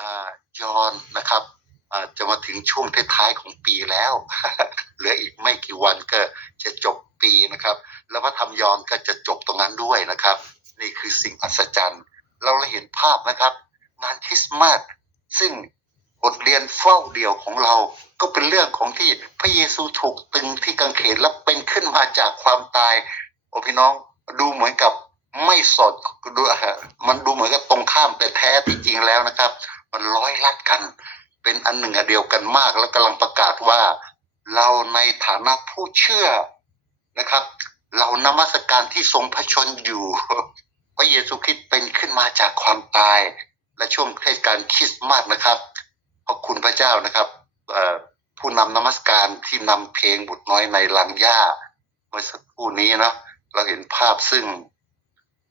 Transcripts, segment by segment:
อ่ายอนนะครับจะมาถึงช่วงท้ายๆของปีแล้ว เหลืออีกไม่กี่วันก็จะจบปีนะครับ แล้วพระธรรมยอนก็จะจบตรงนั้นด้วยนะครับ นี่คือสิ่งอัศจรรย์ เราเห็นภาพนะครับ งานคริสต์มาสซึ่งบทเรียนเฝ้าเดียวของเราก็เป็นเรื่องของที่พระเยซูถูกตึงที่กางเขนและเป็นขึ้นมาจากความตาย โอ้พี่น้องดูเหมือนกับไม่สดดูอะฮะมันดูเหมือนกับตรงข้ามแต่แท้ที่จริงแล้วนะครับ มันร้อยลัดกัน เป็นอันหนึ่งอันเดียวกันมาก และกำลังประกาศว่า เราในฐานะผู้เชื่อนะครับ เรานมัสการที่ทรงพระชนอยู่ พระเยซูคริสต์เป็นขึ้นมาจากความตาย และช่วงเทศกาลคริสต์มาสนะครับขอบคุณพระเจ้านะครับผู้นำนมัสการที่นำเพลงบุตรน้อยในลังหญ้าเมื่อสักครู่นี้เนาะเราเห็นภาพซึ่ง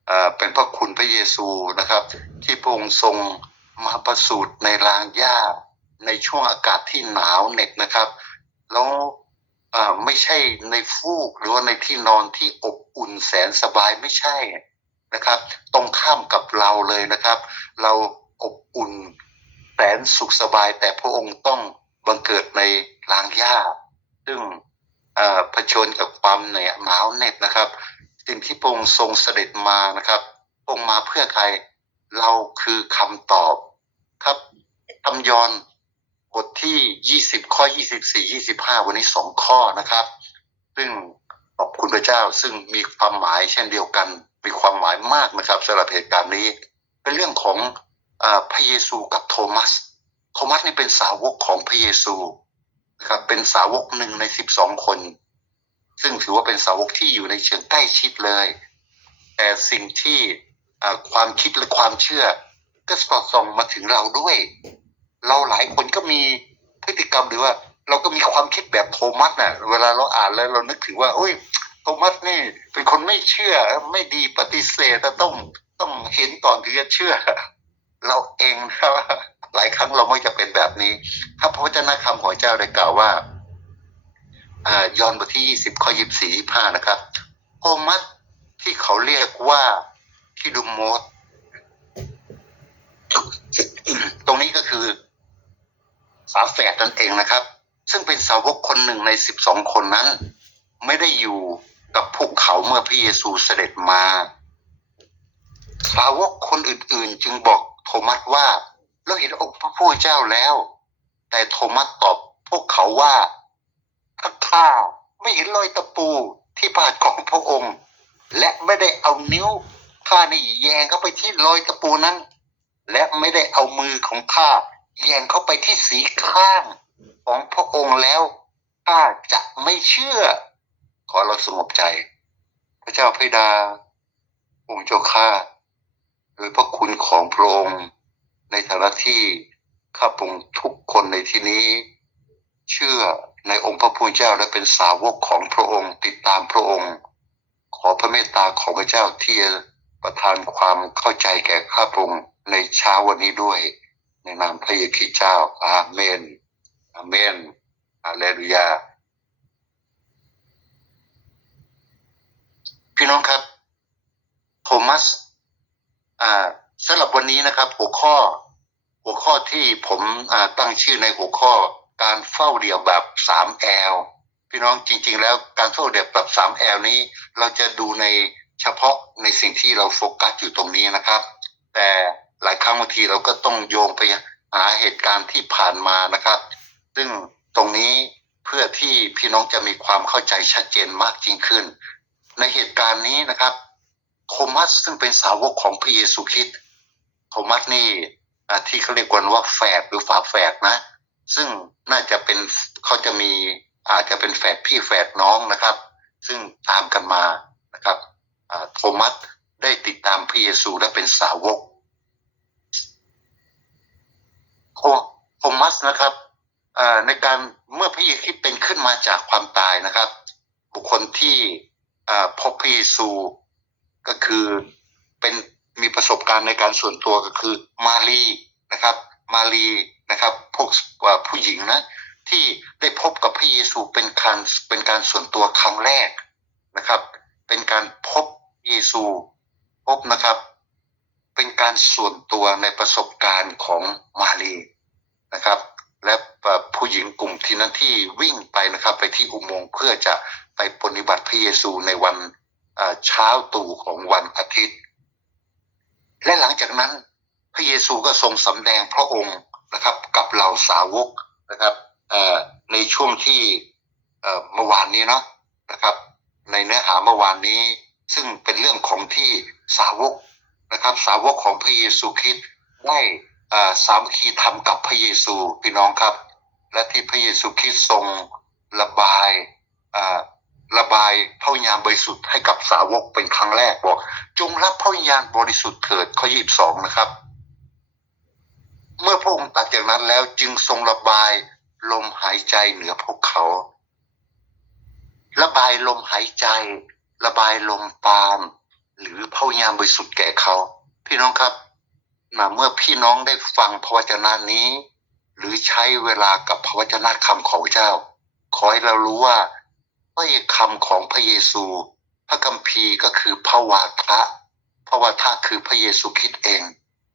เอ่อเป็นพระคุณพระเยซูนะครับ ที่พระองค์ทรง มาประสูติในลางหญ้าในช่วงอากาศที่หนาวเหน็บนะครับ แล้วไม่ใช่ในฟูกหรือว่าในที่นอนที่อบอุ่นแสนสบายไม่ใช่นะครับ ตรงข้ามกับเราเลยนะครับ เราอบอุ่นแสนสุขสบาย แต่พระองค์ต้องบังเกิดในลางหญ้า ซึ่งเผชิญกับความเหนอยหนาวเหน็บนะครับ สิ่งที่พระองค์ทรงเสด็จมานะครับพระองค์มาเพื่อใครเราคือคำตอบ ครับคำยอนบทที่20ข้อ24 25วันนี้สองข้อนะครับ ซึ่งขอบคุณพระเจ้าซึ่งมีความหมายเช่นเดียวกัน มีความหมายมากนะครับสำหรับเหตุการณ์นี้ เป็นเรื่องของอพระเยซูกับโทมัส โทมัสนี่เป็นสาวกของพระเยซูนะครับเป็นสาวกหนึ่งใน12คน ซึ่งถือว่าเป็นสาวกที่อยู่ในเชิงใกล้ชิดเลย แต่สิ่งที่ความคิดและความเชื่อ ก็สอดส่องมาถึงเราด้วย เราหลายคนก็มีพฤติกรรมหรือว่า เราก็มีความคิดแบบโทมัสน่ะ เวลาเราอ่านแล้วเรานึกถึงว่าโอ้ยโทมัสนี่เป็นคนไม่เชื่อไม่ดีปฏิเสธแต่ต้องต้องเห็นก่อนถึงจะเชื่อ เราเองนะว่าหลายครั้งเราไม่จะเป็นแบบนี้ถ้าพระวจนะคำของเจ้าได้กล่าวว่าอ่ายอนบทที่20ข้อ24 25นะครับโทมัสที่เขาเรียกว่าคิดุโมส ตรงนี้ก็คือฝาแฝดนั่นเองนะครับ ซึ่งเป็นสาวกคนหนึ่งในสิบสองคนนั้น ไม่ได้อยู่กับพวกเขาเมื่อพระเยซูเสด็จมาสาวกคนอื่นๆ จึงบอกโทมัสว่าเราเห็นองค์พระผู้เจ้าแล้ว แต่โทมัสตอบพวกเขาว่าถ้าข้าไม่เห็นรอยตะปูที่บาดของพระองค์ และไม่ได้เอานิ้วข้าในแยงเข้าไปที่รอยตะปูนั้น และไม่ได้เอามือของข้าแยงเข้าไปที่สีข้างของพระองค์แล้วข้าจะไม่เชื่อ ขอเราสงบใจ พระเจ้าพิดา องค์เจ้าข้าโดยพระคุณของพระองค์ในฐานะที่ข้าพงทุกคนในที่นี้ เชื่อในองค์พระผู้เป็นเจ้าและเป็นสาวกของพระองค์ติดตามพระองค์ ขอพระเมตตาของพระเจ้าที่ประทานความเข้าใจแก่ข้าพง ในเช้าวันนี้ด้วย ในนามพระเยซูเจ้า อาเมน อาเมนอาเลลูยา พี่น้องครับ โทมัสอ่าสำหรับวันนี้นะครับ หัวข้อ หัวข้อที่ผมตั้งชื่อในหัวข้อ การเฝ้าเดี่ยวแบบสามแอลพี่น้องจริง ๆ แล้วการเฝ้าเดี่ยวแบบสามแอลนี้ เราจะดูในเฉพาะในสิ่งที่เราโฟกัสอยู่ตรงนี้นะครับ แต่ หลายครั้งบางทีเราก็ต้องโยงไปหาเหตุการณ์ที่ผ่านมานะครับ ซึ่งตรงนี้เพื่อที่พี่น้องจะมีความเข้าใจชัดเจนมากยิ่งขึ้น ในเหตุการณ์นี้นะครับ โทมัสซึ่งเป็นสาวกของพระเยซูคริสต์โทมัสนี่ที่เขาเรียกกันว่าแฝดหรือฝาแฝดนะ ซึ่งน่าจะเป็นเขาจะมีอาจจะเป็นแฝดพี่แฝดน้องนะครับ ซึ่งตามกันมานะครับโทมัสได้ติดตามพระเยซูและเป็นสาวก โทโทมัสนะครับในการเมื่อพระเยซูเป็นขึ้นมาจากความตายนะครับ บุคคลที่พบพระเยซูก็คือเป็นมีประสบการณ์ในการส่วนตัวก็คือมารีนะครับ มารีนะครับพวกผู้หญิงนะที่ได้พบกับพระเยซูเป็นการเป็นการส่วนตัวครั้งแรกนะครับ เป็นการพบเยซูพบนะครับ เป็นการส่วนตัวในประสบการณ์ของมารีนะครับ และผู้หญิงกลุ่มที่นั้นที่วิ่งไปนะครับ ไปที่อุโมงค์เพื่อจะไปปฏิบัติพระเยซูในวันเช้าตู่ของวันอาทิตย์ และหลังจากนั้นพระเยซูก็ทรงสำแดงพระองค์นะครับ กับเหล่าสาวกนะครับในช่วงที่เมื่อวานนี้เนาะนะครับ ในเนื้อหาเมื่อวานนี้ ซึ่งเป็นเรื่องของที่สาวก นะครับ สาวกของพระเยซูคริสต์ได้สามคีทำกับพระเยซูพี่น้องครับ และที่พระเยซูคริสต์ทรงระบายระบายพระวิญญาณบริสุทธิ์ให้กับสาวกเป็นครั้งแรกบอก จงรับพระวิญญาณบริสุทธิ์เถิดข้อยี่สิบสองนะครับ เมื่อพระองค์ตัดอย่างนั้นแล้วจึงทรงระบายลมหายใจเหนือพวกเขา ระบายลมหายใจ ระบายลมปาณ หรือพระวิญญาณบริสุทธิ์แก่เขาพี่น้องครับนะเมื่อพี่น้องได้ฟังพระวจนะนี้ หรือใช้เวลากับพระวจนะคำของเจ้า ขอให้เรารู้ว่าถ้อยคำของพระเยซู พระคัมภีร์ก็คือพระวาทะพระวาทะคือพระเยซูคริสต์เอง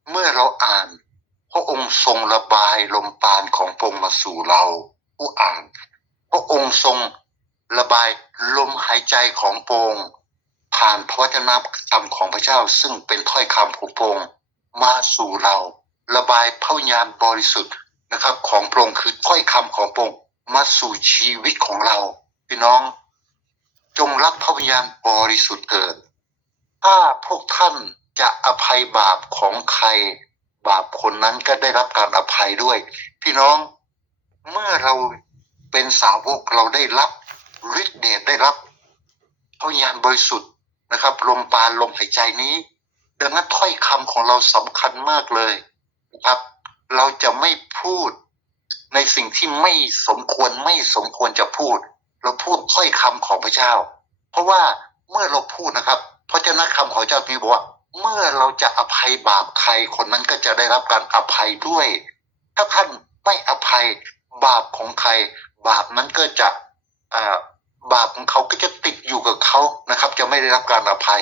เมื่อเราอ่านพระองค์ทรงระบายลมปาณของพระองค์มาสู่เรา ผู้อ่าน พระองค์ทรงระบายลมหายใจของพระองค์ ผ่านพระวจนะคำของพระเจ้าซึ่งเป็นถ้อยคำของพระองค์มาสู่เรา ระบายพระวิญญาณบริสุทธิ์นะครับ ของพระองค์คือถ้อยคำของพระองค์มาสู่ชีวิตของเรา พี่น้อง จงรับพระวิญญาณบริสุทธิ์เถิดถ้าพวกท่านจะอภัยบาปของใคร บาปคนนั้นก็ได้รับการอภัยด้วย พี่น้องเมื่อเราเป็นสาวกเราได้รับฤทธิ์เดชได้รับพระวิญญาณบริสุทธิ์ นะครับ ลมปาณลมหายใจนี้ ดังนั้นถ้อยคำของเราสำคัญมากเลยนะครับ เราจะไม่พูดในสิ่งที่ไม่สมควรไม่สมควรจะพูด เราพูดถ้อยคำของพระเจ้า เพราะว่าเมื่อเราพูดนะครับพระเจ้าคำของพระเจ้ามีบอกว่า เมื่อเราจะอภัยบาปใครคนนั้นก็จะได้รับการอภัยด้วย ถ้าท่านไม่อภัยบาปของใคร บาปนั้นก็จะอ่า บาปของเขาก็จะติดอยู่กับเขานะครับ จะไม่ได้รับการอภัย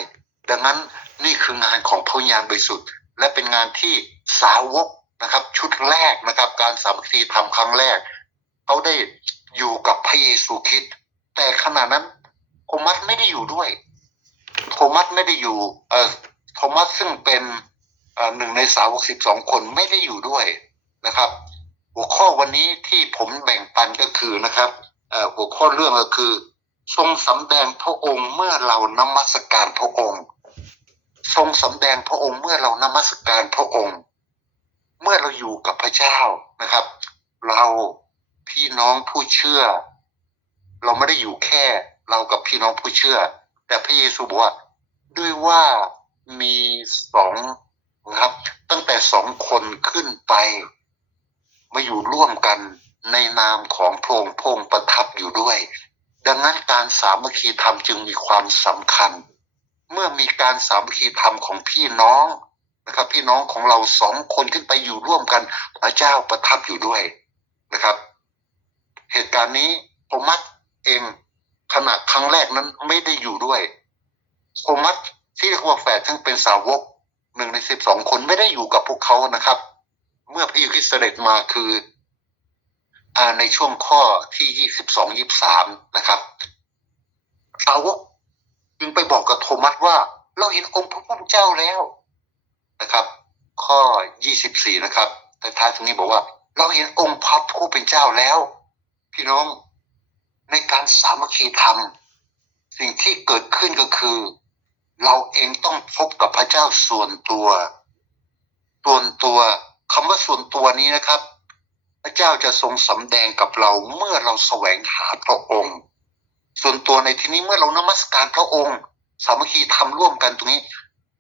ดังนั้นนี่คืองานของพระญาณบริสุทธิ์ และเป็นงานที่สาวกนะครับ ชุดแรกนะครับ การสามัคคีทำครั้งแรก เขาได้อยู่กับพระเยซูคริสต์แต่ขณะนั้นโทมัสไม่ได้อยู่ด้วย โทมัสไม่ได้อยู่เอ่อโทมัสซึ่งเป็นเอ่อหนึ่งในสาวกสิบสองคนไม่ได้อยู่ด้วยนะครับ หัวข้อวันนี้ที่ผมแบ่งปันก็คือนะครับเอ่อหัวข้อเรื่องก็คือ ทรงสำแดงพระองค์เมื่อเรานมัสการพระองค์ ทรงสำแดงพระองค์เมื่อเรานมัสการพระองค์ เมื่อเราอยู่กับพระเจ้านะครับ เราพี่น้องผู้เชื่อ เราไม่ได้อยู่แค่ เรากับพี่น้องผู้เชื่อ แต่พระเยซูบอกว่าด้วยว่ามีสองนะครับ ตั้งแต่สองคนขึ้นไปมาอยู่ร่วมกันในนามของพระองค์พระองค์ประทับอยู่ด้วย ดังนั้นการสามัคคีธรรมจึงมีความสำคัญ เมื่อมีการสามัคคีธรรมของพี่น้องนะครับ พี่น้องของเราสองคนขึ้นไปอยู่ร่วมกันพระเจ้าประทับอยู่ด้วยนะครับ เหตุการณ์นี้โทมัสเองขณะครั้งแรกนั้นไม่ได้อยู่ด้วยโทมัสที่เรียกว่าแฝดทั้งเป็นสาวกหนึ่งในสิบสองคนไม่ได้อยู่กับพวกเขานะครับ เมื่อพระเยซูคริสต์เสด็จมาคือ ในช่วงข้อที่ยี่สิบสองยี่สามนะครับสาวกจึงไปบอกกับโทมัสว่า เราเห็นองค์พระผู้เป็นเจ้าแล้วนะครับ ข้อยี่สิบสี่นะครับแต่ท้ายตรงนี้บอกว่า เราเห็นองค์พระผู้เป็นเจ้าแล้ว พี่น้องในการสามัคคีธรรม สิ่งที่เกิดขึ้นก็คือ เราเองต้องพบกับพระเจ้าส่วนตัว ส่วนตัวคำว่าส่วนตัวนี้นะครับ พระเจ้าจะทรงสำแดงกับเราเมื่อเราแสวงหาพระองค์ ส่วนตัวในที่นี้เมื่อเรานมัสการพระองค์ สามัคคีทำร่วมกันตรงนี้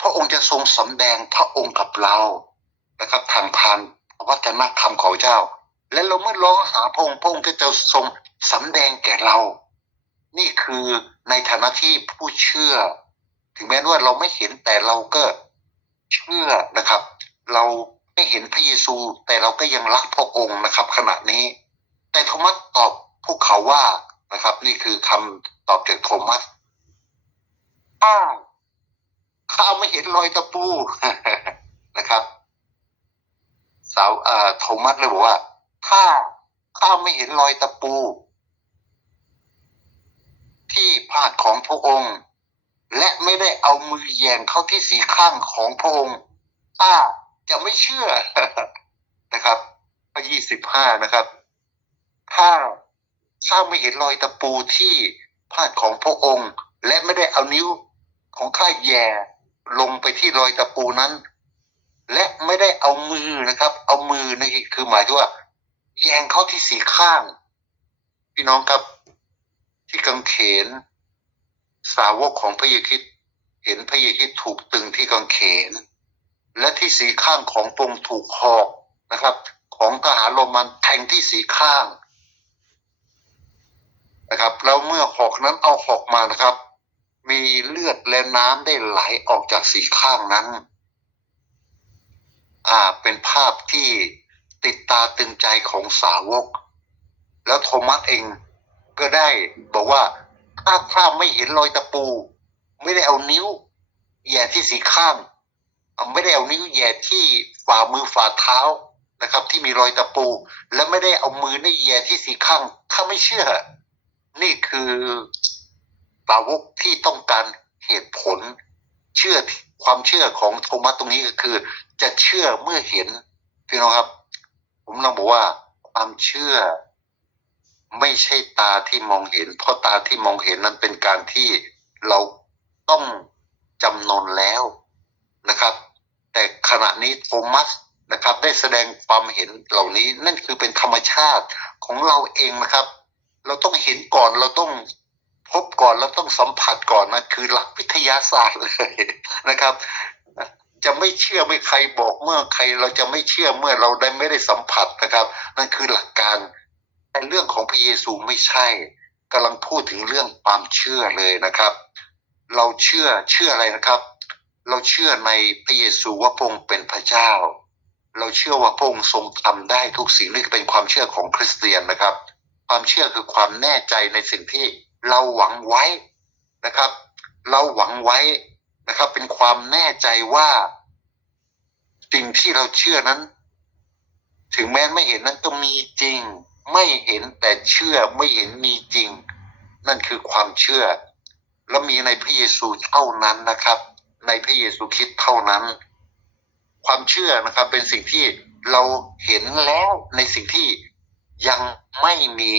พระองค์จะทรงสำแดงพระองค์กับเรานะครับทางทานวัฒนธรรมของเจ้า และเราเมื่อร้องหาพระองค์พระองค์ก็จะทรงสำแดงแก่เรา นี่คือในฐานะที่ผู้เชื่อ ถึงแม้ว่าเราไม่เห็นแต่เราก็เชื่อนะครับ เรา ไม่เห็นพระเยซู แต่เราก็ยังรักพระองค์นะครับ ขณะนี้ แต่โทมัสตอบพวกเขาว่านะครับ นี่คือคำตอบจากโทมัสข้าข้าไม่เห็นรอยตะปูนะครับ สาวเอ่อโทมัสเลยบอกว่าถ้าข้าไม่เห็นรอยตะปู ที่พาดของพระองค์ และไม่ได้เอามือแยงเข้าที่สีข้างของพระองค์ข้า จะไม่เชื่อนะครับข้อยี่สิบห้านะครับ ถ้าข้าไม่เห็นรอยตะปูที่พาดของพระองค์ และไม่ได้เอานิ้วของข้าแย่ลงไปที่รอยตะปูนั้น และไม่ได้เอามือนะครับ เอามือนี่คือหมายถึงว่า แยงเข้าที่สีข้าง พี่น้องครับที่กังเขน สาวกของพระเยซูคริสต์เห็นพระเยซูคริสต์ถูกตึงที่กังเขน และที่สีข้างของปงถูกหอกนะครับ ของทหารโรมันแทงที่สีข้างนะครับ แล้วเมื่อหอกนั้นเอาหอกมานะครับ มีเลือดและน้ำได้ไหลออกจากสีข้างนั้น อ่าเป็นภาพที่ติดตาตึงใจของสาวก แล้วโทมัสเองก็ได้บอกว่าถ้าข้าไม่เห็นรอยตะปู ไม่ได้เอานิ้วแย่ที่สีข้าง ไม่ได้เอานิ้วแย่ที่ฝ่ามือฝ่าเท้านะครับ ที่มีรอยตะปู และไม่ได้เอามือในแย่ที่สีข้างข้าไม่เชื่อ นี่คือสาวกที่ต้องการเหตุผล เชื่อความเชื่อของโทมัสตรงนี้ก็คือ จะเชื่อเมื่อเห็นพี่น้องครับ ผมต้องบอกว่าความเชื่อไม่ใช่ตาที่มองเห็น เพราะตาที่มองเห็นนั้นเป็นการที่เราต้องจำนนแล้ว นะครับ แต่ขณะนี้โทมัสนะครับได้แสดงความเห็นเหล่านี้นั่นคือเป็นธรรมชาติของเราเองนะครับ เราต้องเห็นก่อนเราต้องพบก่อนเราต้องสัมผัสก่อนนะคือหลักวิทยาศาสตร์เลยนะครับ จะไม่เชื่อไม่ใครบอกเมื่อใคร เราจะไม่เชื่อเมื่อเราได้ไม่ได้สัมผัสนะครับ นั่นคือหลักการแต่เรื่องของพระเยซูไม่ใช่กำลังพูดถึงเรื่องความเชื่อเลยนะครับ เราเชื่อเชื่ออะไรนะครับ เราเชื่อในพระเยซูว่าพระองค์เป็นพระเจ้า เราเชื่อว่าพระองค์ทรงทำได้ทุกสิ่งนี่เป็นความเชื่อของคริสเตียนนะครับ ความเชื่อคือความแน่ใจในสิ่งที่เราหวังไว้นะครับ เราหวังไว้นะครับ เป็นความแน่ใจว่าสิ่งที่เราเชื่อนั้น ถึงแม้ไม่เห็นนั้นก็มีจริง ไม่เห็นแต่เชื่อไม่เห็นมีจริง นั่นคือความเชื่อ และมีในพระเยซูเท่านั้นนะครับ ในพระเยซูคริสต์เท่านั้น ความเชื่อนะครับ เป็นสิ่งที่เราเห็นแล้วในสิ่งที่ยังไม่มี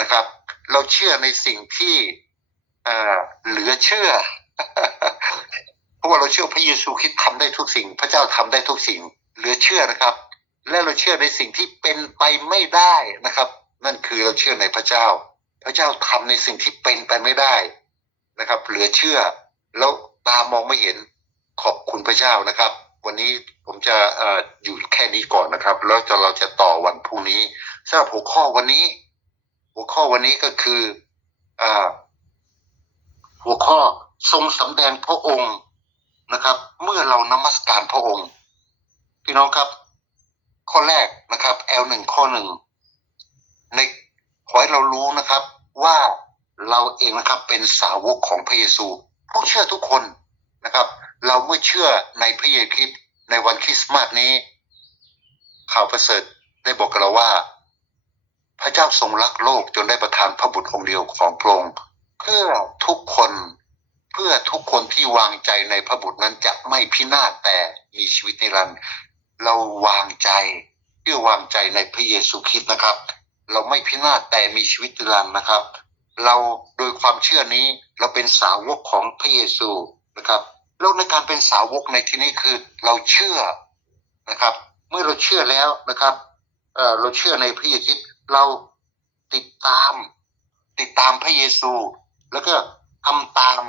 นะครับ เราเชื่อในสิ่งที่เอ่อเหลือเชื่อ เพราะว่าเราเชื่อพระเยซูคริสต์ทำได้ทุกสิ่ง พระเจ้าทำได้ทุกสิ่ง เหลือเชื่อนะครับ และเราเชื่อในสิ่งที่เป็นไปไม่ได้นะครับ นั่นคือเราเชื่อในพระเจ้า พระเจ้าทำในสิ่งที่เป็นไปไม่ได้นะครับ เหลือเชื่อแล้ว ตามองไม่เห็นขอบคุณพระเจ้านะครับ วันนี้ผมจะออยู่แค่นี้ก่อนนะครับ แล้วจะเราจะต่อวันพรุ่งนี้สำหรับหัวข้อวันนี้ หัวข้อวันนี้ก็คืออหัวข้อทรงสำแดงพระองค์นะครับ เมื่อเรานมัสการพระองค์ พี่น้องครับ ข้อแรกนะครับ L หนึ่งข้อหนึ่งในขอให้เรารู้นะครับ ว่าเราเองนะครับเป็นสาวกของพระเยซู ผู้เชื่อทุกคนนะครับ เราเมื่อเชื่อในพระเยซูคริสต์ในวันคริสต์มาสนี้ ข่าวประเสริฐได้บอกกับเราว่า พระเจ้าทรงรักโลกจนได้ประทานพระบุตรองค์เดียวของพระองค์เพื่อทุกคนเพื่อทุกคนที่วางใจในพระบุตรนั้นจะไม่พินาศแต่มีชีวิตนิรันดร์เราวางใจเพื่อวางใจในพระเยซูคริสต์นะครับ เราไม่พินาศแต่มีชีวิตนิรันดร์นะครับ เราโดยความเชื่อนี้เราเป็นสาวกของพระเยซูนะครับ แล้วในการเป็นสาวกในที่นี้คือเราเชื่อนะครับ เมื่อเราเชื่อแล้วนะครับเเราเชื่อในพระเยซูเราติดตาม ติดตามพระเยซู แล้วก็ทำตาม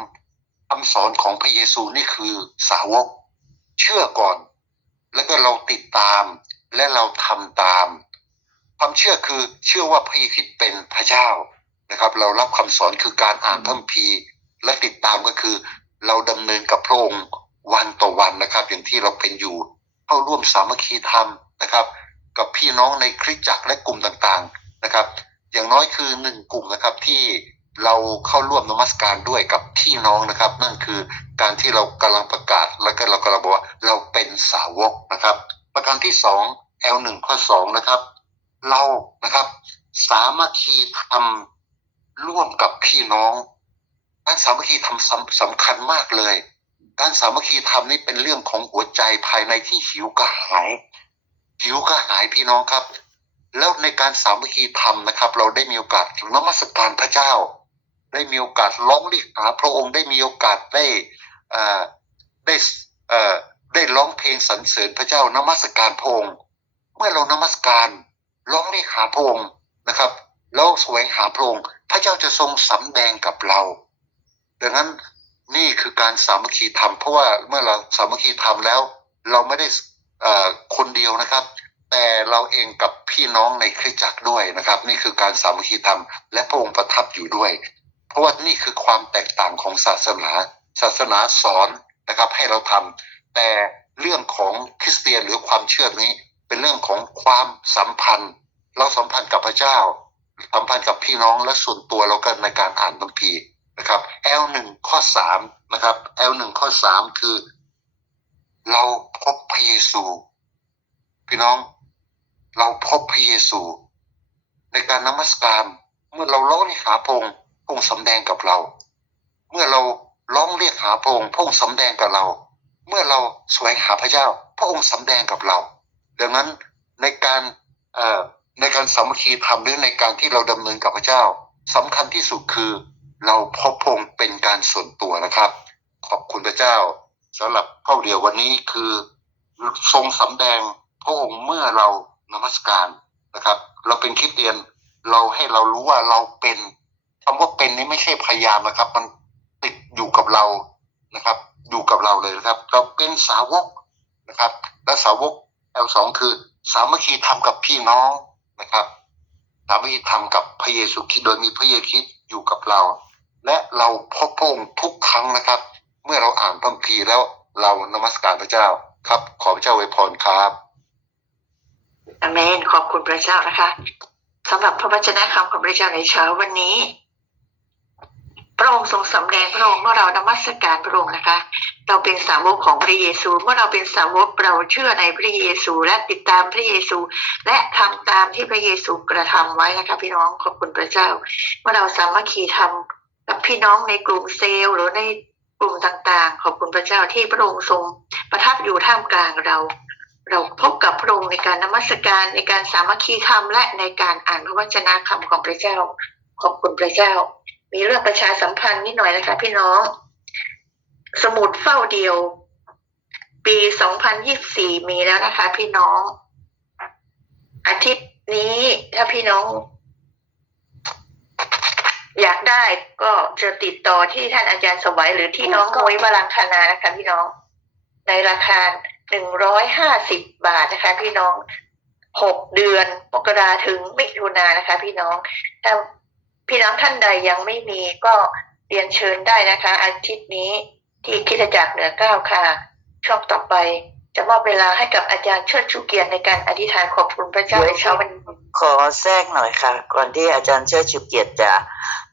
คำสอนของพระเยซูนี่คือสาวก เชื่อก่อน แล้วก็เราติดตามและเราทำตาม ความเชื่อคือเชื่อว่าพระเยซูคริสต์เป็นพระเจ้า นะครับ เรารับคำสอนคือการอ่านพระคัมภีร์และติดตามก็คือ เราดำเนินกับพระองค์วันต่อวันนะครับ อย่างที่เราเป็นอยู่เข้าร่วมสามัคคีธรรมนะครับ กับพี่น้องในคริสตจักรและกลุ่มต่างๆนะครับ อย่างน้อยคือหนึ่งกลุ่มนะครับที่เราเข้าร่วมนมัสการด้วยกับพี่น้องนะครับ นั่นคือการที่เรากำลังประกาศ แล้วก็เรากำลังบอกว่าเราเป็นสาวกนะครับ ประการที่สอง L1 ข้อสองนะครับ เรานะครับ สามัคคีทำ ร่วมกับพี่น้อง การสามัคคีทำสำสำคัญมากเลย การสามัคคีทำนี่เป็นเรื่องของหัวใจภายในที่หิวกระหายหิวกระหายพี่น้องครับ แล้วในการสามัคคีธรรมนะครับ เราได้มีโอกาสนมัสการพระเจ้า ได้มีโอกาสร้องเรียกหา พระองค์ได้มีโอกาสได้ได้ได้ร้องเพลงสรรเสริญพระเจ้านมัสการพระองค์เมื่อเรานมัสการร้องเรียกหาพระองค์นะครับ แล้วแสวงหาพระองค์พระเจ้าจะทรงสำแดงกับเรา ดังนั้นนี่คือการสามัคคีธรรมเพราะว่าเมื่อเราสามัคคีธรรมแล้ว เราไม่ได้คนเดียวนะครับ แต่เราเองกับพี่น้องในคริสตจักรด้วยนะครับ นี่คือการสามัคคีธรรม และพระองค์ประทับอยู่ด้วย เพราะว่านี่คือความแตกต่างของศาสนา ศาสนาสอนนะครับให้เราทำแต่เรื่องของคริสเตียนหรือความเชื่อนี้ เป็นเรื่องของความสัมพันธ์ เราสัมพันธ์กับพระเจ้า สัมพันธ์กับพี่น้องและส่วนตัวเรากันในการอ่านคัมภีนะครับ L1 ข้อ3นะครับ L1 ข้อ3คือ เราพบพระเยซู พี่น้อง เราพบพระเยซู ในการนมัสการเมื่อเราร้องเรียกหาพงพงสำแดงกับเรา เมื่อเราร้องเรียกหาพงพงสำแดงกับเรา เมื่อเราแสวงหาพระเจ้า พระองค์สำแดงกับเรา ดังนั้นในการเอ่อ ในการสามัคคีธรรมหรือในการที่เราดำเนินกับพระเจ้าสำคัญที่สุดคือเราพบพงเป็นการส่วนตัวนะครับ ขอบคุณพระเจ้าสำหรับเข้าเดียววันนี้คือทรงสำแดงพระองค์เมื่อเรานมัสการนะครับ เราเป็นคริสเตียนเราให้เรารู้ว่าเราเป็นคำว่าเป็นนี้ไม่ใช่พยายามนะครับ มันติดอยู่กับเรานะครับ อยู่กับเราเลยนะครับ เราเป็นสาวกนะครับ และสาวก L2 คือสามัคคีทำกับพี่น้อง นะครับสามีทำกับพระเยซูคริสต์โดยมีพระเยซูคริสต์อยู่กับเรา และเราพบพระองค์ทุกครั้งนะครับ เมื่อเราอ่านพระคัมภีร์แล้วเรานมัสการพระเจ้าครับ ขอพระเจ้าอวยพรครับอเมนขอบคุณพระเจ้านะคะสำหรับพระวจนะคำของพระเจ้าในเช้าวันนี้ พระองค์ทรงสำแดงพระองค์เมื่อเรานมัสการพระองค์นะคะ เราเป็นสาวกของพระเยซู เมื่อเราเป็นสาวกเราเชื่อในพระเยซู และติดตามพระเยซู และทำตามที่พระเยซูกระทำไว้นะคะพี่น้องขอบคุณพระเจ้า เมื่อเราสามัคคีทำกับพี่น้องในกลุ่มเซลล์หรือในกลุ่มต่างๆ ขอบคุณพระเจ้าที่พระองค์ทรงประทับอยู่ท่ามกลางเรา เราพบกับพระองค์ในการนมัสการในการสามัคคีธรรมและในการอ่านพระวจนะคำของพระเจ้า ขอบคุณพระเจ้า มีเรื่องประชาสัมพันธ์นิดหน่อยนะคะ พี่น้อง สมุดเฝ้าเดียว ปี2024มีแล้วนะคะ พี่น้อง อาทิตย์นี้ถ้าพี่น้อง อยากได้ก็จะติดต่อที่ท่านอาจารย์สวัยหรือที่น้องมวยวรังคณานะคะ พี่น้อง ในราคาหนึ่งร้อยห้าสิบบาทนะคะ พี่น้องหกเดือนมกราถึงมิถุนายนนะคะ พี่น้องถ้า พี่น้องท่านใดยังไม่มีก็เรียนเชิญได้นะคะ อาทิตย์นี้ที่คริดจักรเหนือเก้าค่ะ ช่วงต่อไปจะมอบเวลาให้กับอาจารย์เชิดชูเกียรติในการอธิษฐานขอบคุณพระเจ้าในเช้าวันนี้ขอแทรกหน่อยค่ะ ก่อนที่อาจารย์เชิดชูเกียรติจะ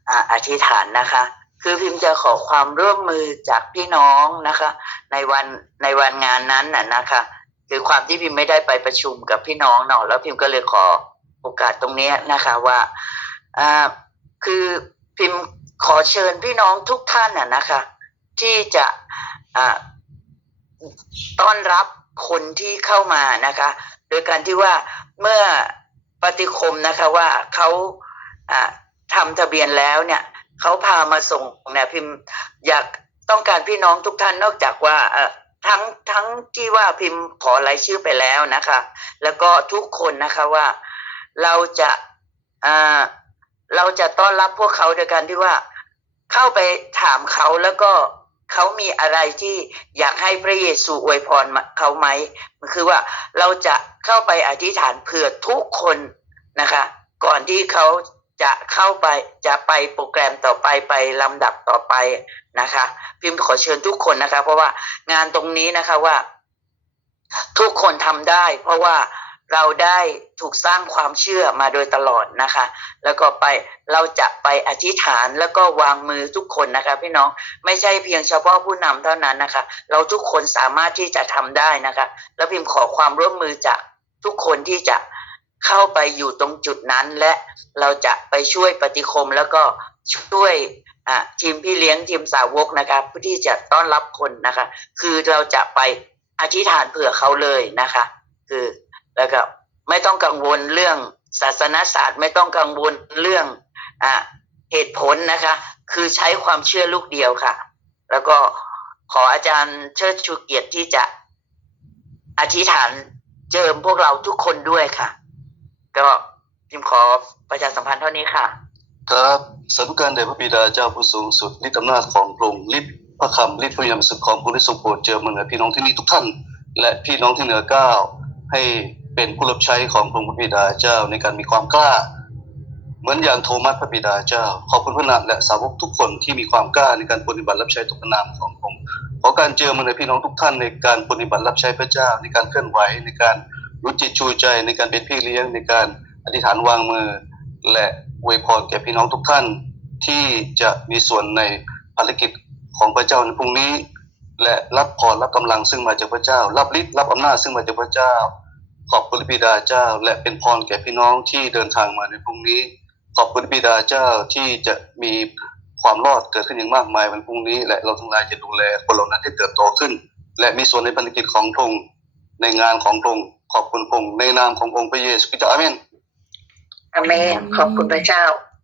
อ่าอธิษฐานนะคะ คือพิมพ์จะขอความร่วมมือจากพี่น้องนะคะ ในวันในวันงานนั้นน่ะนะคะ คือความที่พิมพ์ไม่ได้ไปประชุมกับพี่น้องเนาะแล้วพิมพ์ก็เลยขอโอกาสตรงเนี้ยนะคะว่าอ่า คือพิมพ์ขอเชิญพี่น้องทุกท่านน่ะนะคะ ที่จะอ่าต้อนรับคนที่เข้ามานะคะ โดยการที่ว่าเมื่อปฏิคมนะคะว่าเขาทำทะเบียนแล้วเนี่ยเขาพามาส่งเนี่ยพิมพ์อยากต้องการพี่น้องทุกท่านนอกจากว่าทั้งทั้งที่ว่าพิมพ์ขอรายชื่อไปแล้วนะคะ แล้วก็ทุกคนนะคะว่าเราจะอ่า เราจะต้อนรับพวกเขาโดยการที่ว่าเข้าไปถามเขาแล้วก็เขามีอะไรที่อยากให้พระเยซูอวยพรเขาไหมคือว่าเราจะเข้าไปอธิษฐานเผื่อทุกคนนะคะ ก่อนที่เขาจะเข้าไปจะไปโปรแกรมต่อไปไปลำดับต่อไปนะคะ พิมพ์ขอเชิญทุกคนนะคะ เพราะว่างานตรงนี้นะคะว่า ทุกคนทำได้ เพราะว่า เราได้ถูกสร้างความเชื่อมาโดยตลอดนะคะ แล้วก็ไปเราจะไปอธิษฐานแล้วก็วางมือทุกคนนะคะ พี่น้องไม่ใช่เพียงเฉพาะผู้นำเท่านั้นนะคะ เราทุกคนสามารถที่จะทำได้นะคะ แล้วพิมพ์ขอความร่วมมือจากทุกคนที่จะเข้าไปอยู่ตรงจุดนั้น และเราจะไปช่วยปฏิคมแล้วก็ช่วยอะทีมพี่เลี้ยงทีมสาวกนะคะเพื่อที่จะต้อนรับคนนะคะ คือเราจะไปอธิษฐานเผื่อเขาเลยนะคะ คือ แล้วก็ไม่ต้องกังวลเรื่องศาสนศาสตร์ ไม่ต้องกังวลเรื่องอะเหตุผลนะคะ คือใช้ความเชื่อลูกเดียวค่ะ แล้วก็ขออาจารย์เชิดชูเกียรติที่จะอธิษฐานเจิมพวกเราทุกคนด้วยค่ะ ก็พิมขอประชาสัมพันธ์เท่านี้ค่ะ ครับสาธุการแด่พระบิดาเจ้าผู้สูงสุดฤทธิอำนาจของพระองค์ฤทธิ์พระคำฤทธิ์พระยามสุดของพระองค์ได้ทรงโปรดเจอมเหนือพี่น้องที่นี่ทุกท่าน และพี่น้องที่เหนือเก้าวให้ เป็นผู้รับใช้ของพระบิดาเจ้าในการมีความกล้า เหมือนอย่างโทมัสพระบิดาเจ้า ขอบคุณพระนามและสาวกทุกคนที่มีความกล้าในการปฏิบัติรับใช้ทุกนามของพระองค์ขอการเจอมาในพี่น้องทุกท่านในการปฏิบัติรับใช้พระเจ้า ในการเคลื่อนไหวในการรู้จิตชูใจในการเป็นพี่เลี้ยงในการอธิษฐานวางมือ และอวยพรแก่พี่น้องทุกท่านที่จะมีส่วนในภารกิจของพระเจ้าในพรุ่งนี้ และรับพรรับกำลังซึ่งมาจากพระเจ้า รับฤทธิ์รับอำนาจซึ่งมาจากพระเจ้า ขอบคุณบิดาเจ้า และเป็นพรแก่พี่น้องที่เดินทางมาในพรุ่งนี้ ขอบคุณบิดาเจ้าที่จะมีความรอดเกิดขึ้นอย่างมากมายวันพรุ่งนี้ และเราทั้งหลายจะดูแลคนเหล่านั้นให้เติบโตขึ้น และมีส่วนในพันธกิจของพระองค์ในงานของพระองค์ขอบคุณพระองค์ในนามขององค์พระเยซูคริสต์อาเมนอเมนขอบคุณพระเจ้า